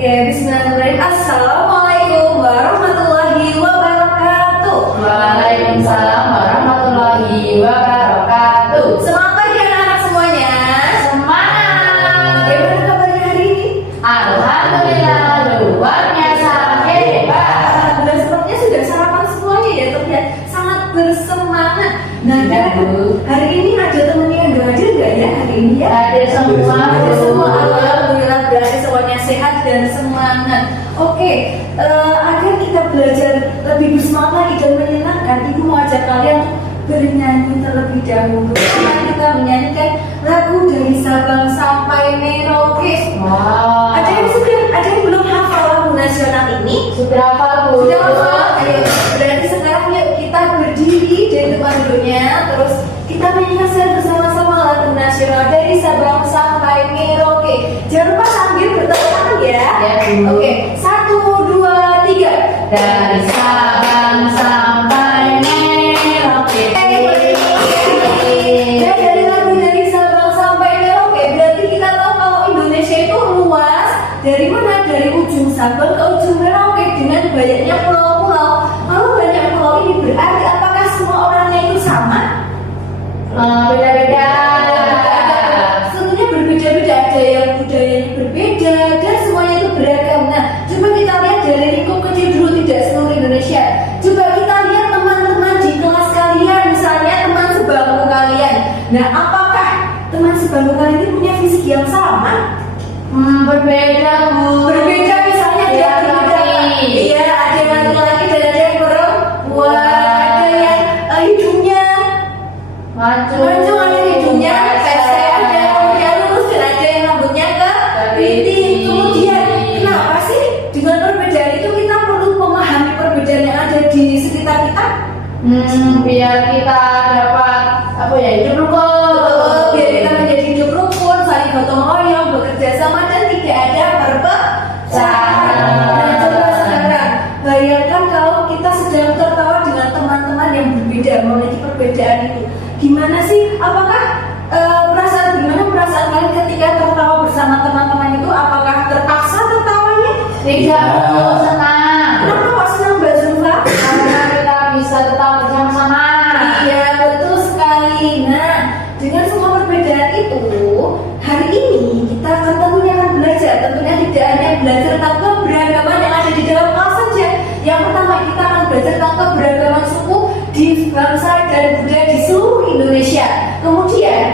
Bismillahirrahmanirrahim. Assalamualaikum warahmatullahi wabarakatuh. Waalaikumsalam warahmatullahi wabarakatuh. Selamat pagi anak-anak semuanya. Semangat. Bagaimana kabarnya hari ini? Alhamdulillah luar biasa hebat. Alhamdulillah, sepertinya sudah sarapan semuanya ya, terlihat sangat bersemangat. Nah, hari ini ada temennya yang gak hadir nggak ya hari ini ya? Hadir semua. Hadir semua. Alhamdulillah, berarti semuanya sehat dan semangat. Oke, agar kita belajar lebih bersemangat lagi dan menyenangkan, Ibu mau ajak kalian bernyanyi terlebih dahulu. Karena kita menyanyikan lagu dari Sabang sampai Merauke. Wow. Ada yang belum hafal lagu nasional ini? Sudah hafal Bu? Sudah hafal? Ayo, berarti sekarang yuk kita berdiri dari tempat duduknya, terus kita menyanyikan bersama-sama lagu nasional dari Sabang sampai Merauke. Jangan lupa sambil bertepuk tangan ya. Ya, Bu. Oke, 1, 2, 3. Dari Sabang sampai Merauke. Dan dari lagu dari Sabang sampai Merauke, berarti kita tahu kalau Indonesia itu luas. Dari mana? Dari ujung Sabang ke ujung Merauke dengan banyaknya pulau-pulau. Kalau banyak pulau ini berarti apakah semua orangnya itu sama? Beda-beda. Sebenarnya berbeda-beda, ada yang budayanya berbeda dan semuanya itu beragam. Nah, coba kita lihat dari lingkup kecil dulu, tidak seluruh Indonesia. Coba kita lihat teman-teman di kelas kalian, misalnya teman sebangku kalian. Nah, apakah teman sebangku kalian ini punya fisik yang sama? Berbeda Bu. Berbeda, misalnya ada yang laki-laki. Iya, ada yang laki-laki dan ada yang perempuan. Ada yang hidungnya mancung, ada hidungnya pesek, ada yang rambutnya lurus dan ada yang rambutnya keriting. Kemudian kenapa sih dengan perbedaan itu kita perlu memahami perbedaan yang ada di sekitar kita? Biar kita dapat hidup rukun. Biar kita menjadi hidup rukun, saling gotong royong, bekerja sama dan tidak ada perpecahan. Nah, coba sekarang bayangkan kalau kita sedang tertawa dengan teman-teman yang berbeda, memiliki perbedaan itu. Gimana sih? Apakah gimana perasaan kalian ketika tertawa bersama teman-teman itu? Apakah terpaksa tertawanya? Tidak Bu, senang. Kenapa kok senang Mbak Zulfa? Karena kita bisa tetap bersama-sama. Iya, betul sekali. Nah, dengan semua perbedaan itu, hari ini kita tentunya akan belajar. Tentunya tidak hanya belajar tentang keberagaman yang ada di dalam kelas saja. Yang pertama, kita akan belajar tentang keberagaman suku di bangsa dan budaya di seluruh Indonesia. Kemudian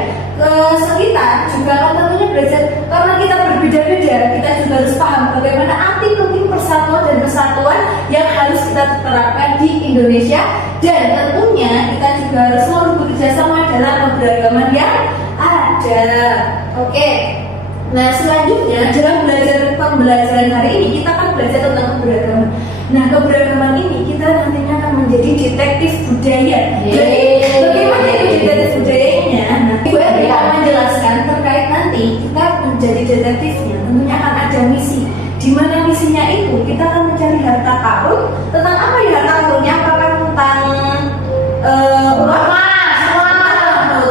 kita juga akan tentunya belajar, karena kita berbeda-beda, kita juga harus paham bagaimana arti penting persatuan dan kesatuan yang harus kita terapkan di Indonesia. Dan tentunya kita juga harus selalu bekerja sama dalam keberagaman yang ada. Oke. Nah, selanjutnya dalam pembelajaran hari ini kita akan belajar tentang keberagaman. Nah, keberagaman ini kita nantinya akan menjadi detektif budaya. Jadi bagaimana itu detektif budayanya? Nah, Ibu akan menjelaskan terkait nanti kita menjadi detektifnya. Tentunya akan ada misi. Di mana misinya itu kita akan mencari harta karun. Tentang apa ya harta karunnya? Apakah tentang emas?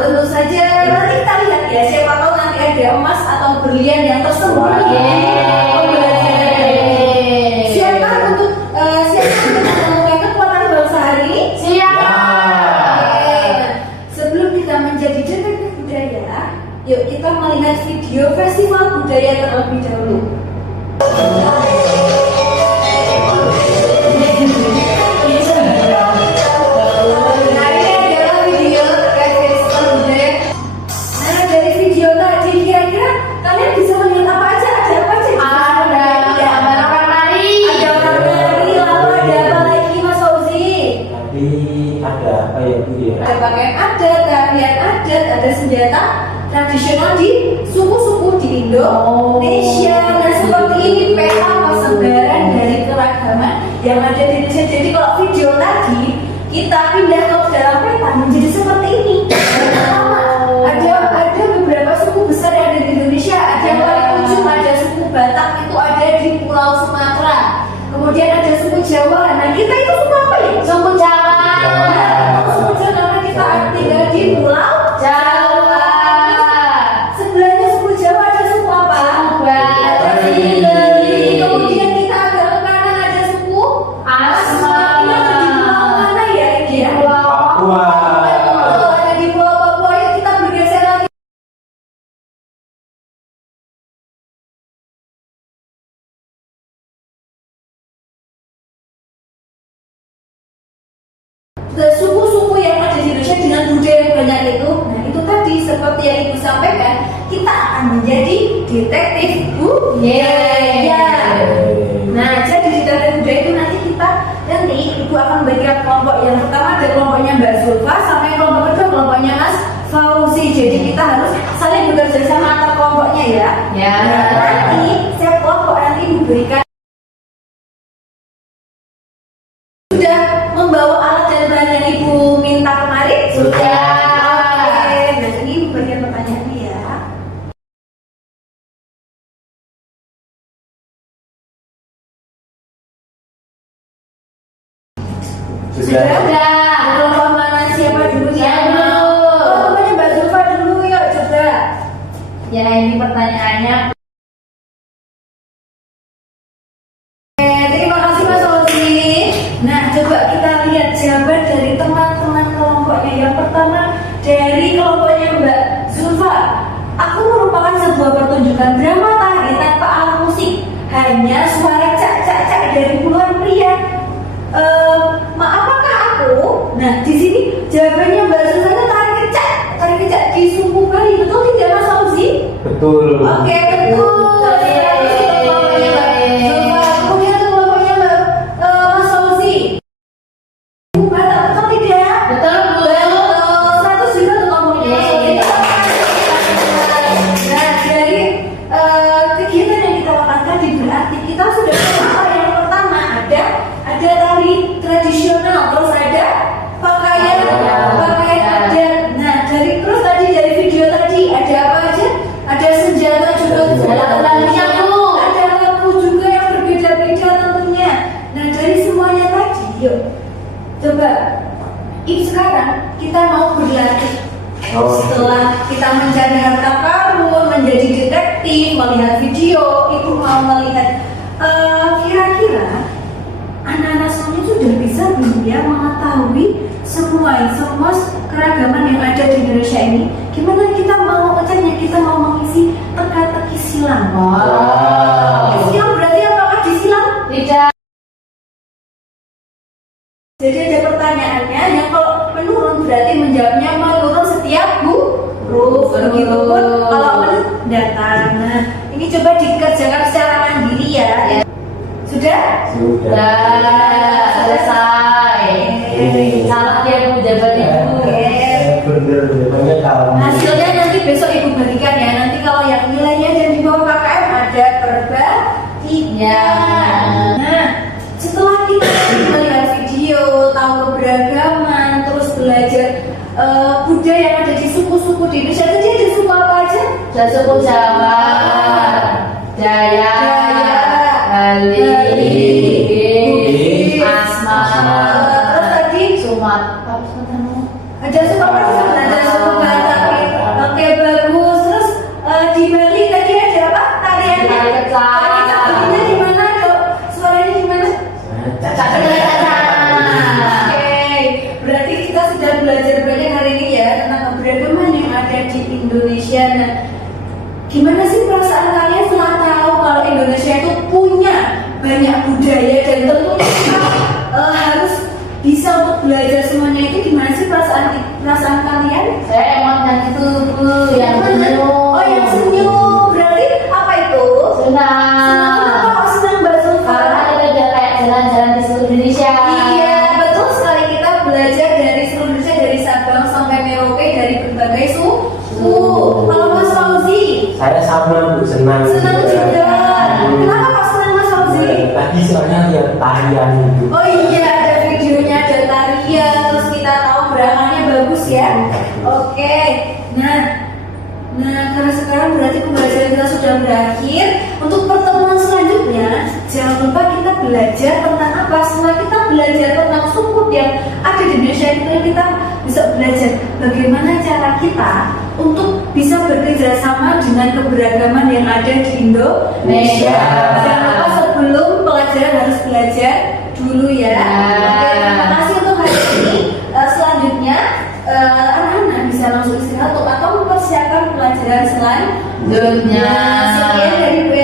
Tentu saja. Nanti kita lihat ya. Siapa tahu nanti ada emas atau berlian yang tersembunyi. Siapa untuk menemukan kekuatan bangsa hari ini? Siap. Sebelum kita menjadi detektif budaya, yuk kita melihat video festival budaya terlebih dahulu. Nah, ini adalah video terkait festival budaya. Nah, dari video tadi kira-kira kalian bisa melihat apa aja? Ada apa aja? Ada orang nari. Ada orang nari, lalu ada apa lagi Mas Fauzi? Tadi ada apa ya Bu ya? Ada pakaian adat, tarian adat, ada senjata tradisional di suku-suku di Indonesia. Nah, seperti ini peta persebaran dari keragaman yang ada di Indonesia. Jadi kalau video tadi kita pindah ke dalam peta menjadi seperti ini. Pertama, ada beberapa suku besar yang ada di Indonesia. Ada yang paling ujung ada suku Batak, itu ada di Pulau Sumatera. Kemudian ada suku Jawa. Nah, kita itu suku apa ya? Suku Jawa. Suku Jawa karena kita tinggal di Pulau Jawa. Sebelahnya suku Jawa ada suku apa? Bali. Kemudian suku-suku yang ada di Indonesia dengan budaya yang banyak itu. Nah itu tadi seperti yang Ibu sampaikan, kita akan menjadi detektif budaya. Nah jadi di detektif budaya itu nanti Ibu akan memberikan kelompok yang pertama ada kelompoknya Mbak Zulfa sampai kelompok kedua kelompoknya Mas Fauzi. Jadi kita harus saling bekerja sama antar kelompoknya ya. Nah, nanti setiap kelompok nanti diberikan sudah membawa alat dan bahan yang Ibu minta kemarin? Sudah. Oke, nah ini Ibu berikan pertanyaannya ya. Sudah. Kelompok mana siapa dulu ya? Saya dulu. Kelompoknya Mbak Zulfa dulu yuk coba. Ya ini pertanyaannya. Terima kasih Mas Ozi. Nah coba kita lihat jawaban dari teman-teman kelompoknya. Yang pertama dari kelompoknya Mbak Zulfa. Aku merupakan sebuah pertunjukan drama tari tanpa alat musik, hanya suara cak-cak-cak dari puluhan pria. Apakah aku? Nah di sini jawabannya Mbak Zulfa itu tari kecak di suku Bali, betul tidak Mas Ozi? Betul. Oke betul. Kelompoknya Mbak Zulfa. Kemudian kelompoknya Mas Fauzi. Betul tidak? Betul Bu. 100 juga tuh kelompoknya Mas Fauzi. Nah dari kegiatan yang kita lakukan tadi berarti kita sudah tahu yang pertama ada tari tradisional, terus ada pakaian adat. Nah terus tadi dari video tadi ada apa aja? Ada senjata juga, ada lagu juga yang berbeda-beda tentunya. Nah dari semuanya tadi, yuk coba sekarang kita mau berlatih. Setelah kita mencari harta karun, menjadi detektif, melihat video, Ibu mau melihat kira-kira anak-anak semuanya sudah bisa belum ya mengetahui semua keragaman yang ada di Indonesia ini. Gimana kita mau ngeceknya? Kita mau mengisi teka-teki silang. Silang berarti apakah disilang? Tidak. Jadi ada pertanyaannya yang kalau menurun berarti menjawabnya menurun setiap huruf. Begitupun kalau mendatar. Nah ini coba dikerjakan secara mandiri ya. Sudah? Selesai. Salah dia Bu, jawaban Ibu. Bener, jawabannya kamu. Hasilnya nanti besok Ibu bagikan ya. Nanti kalau yang nilainya dan di bawah KKM ada perbandingan. Nah, setelah kita melihat video, tahu keberagaman, terus belajar budaya yang ada di suku-suku di Indonesia. Tadi ada suku apa aja? Ada suku Jawa, Dayak, Bali, Bugis, Asma, terus tadi Sumatera. ada suku apa? Ada suku Batak. Oke bagus. Terus di Bali tadi ada apa? Tarian Kecak. Bunyinya di mana dok? Suaranya di mana? Oke, berarti kita sudah belajar banyak hari ini ya tentang keberagaman yang ada di Indonesia. Nah, gimana sih perasaan kalian setelah tahu kalau Indonesia itu punya banyak budaya dan tentunya kita harus bisa untuk belajar semuanya itu? Gimana sih perasaan kalian? Saya emang yang itu Bu, yang senyum. Oh yang senyum, berarti apa itu? Senang. Kenapa kok senang Mbak Zulfa? Karena kita udah kayak jalan-jalan di seluruh Indonesia. Iya betul sekali, kita belajar dari seluruh Indonesia, dari Sabang sampai Merauke, dari berbagai suku. Kalau Mas Fauzi? Saya sama Bu, senang Juga. Kenapa kok senang Mas Fauzi? Tadi soalnya lihat tarian itu. Oh iya ada videonya, ada tarian, terus kita tahu gerakannya bagus ya. Oke, nah karena sekarang berarti pembelajaran kita sudah berakhir. Untuk pertemuan selanjutnya jangan lupa kita belajar tentang apa? Setelah kita belajar tentang suku yang ada di Indonesia itu, kita bisa belajar bagaimana cara kita untuk bisa bekerja sama dengan keberagaman yang ada di Indonesia. Jangan lupa sebelum pelajaran harus belajar dulu ya. Oke, terima kasih untuk hari ini. Selanjutnya anak-anak bisa langsung istirahat atau mempersiapkan pelajaran selanjutnya. Sekian dari Bu